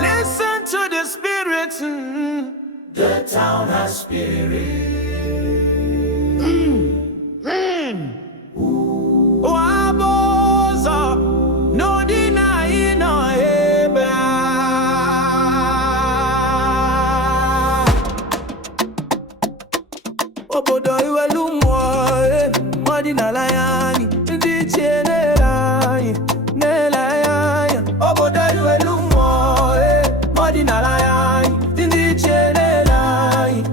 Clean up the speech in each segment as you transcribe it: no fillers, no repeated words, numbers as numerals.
Listen to the spirit. The town has spirit. Waboza, no deny no eba. Obodo iwelumo, madi na layani, ndi chene layani. Obodo iwelumo, madi na layani, ndi chene layani.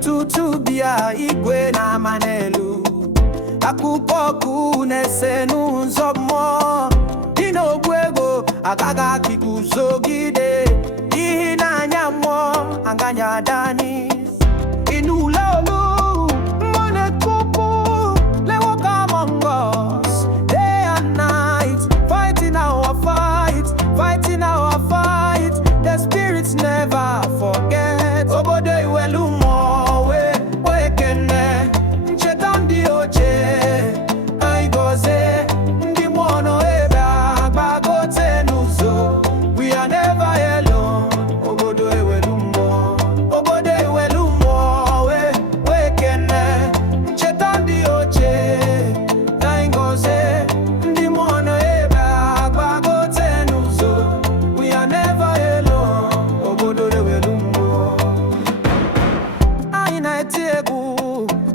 Tutu bia igwe na manelu, akupoku nesenu nzomo. Inogwego akaga kikuzogide, ihi na nyamo anganya dani. Inulolu mone kuku, lewo come among us day and night, fighting our fight, fighting our fight. The spirits never forget. Obodo iwelumo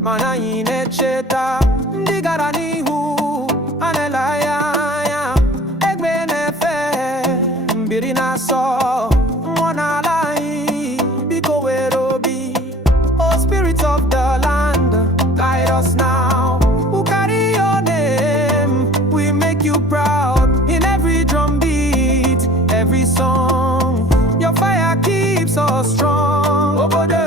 mana inecheta ndị gara n'ihu anelaya egbe na-efe mbiri na-asọ mmụọ n'ala anyị biko were obi. Oh spirit of the land, guide us now. Who carry your name, we make you proud. In every drum beat, every song, your fire keeps us strong. Obodo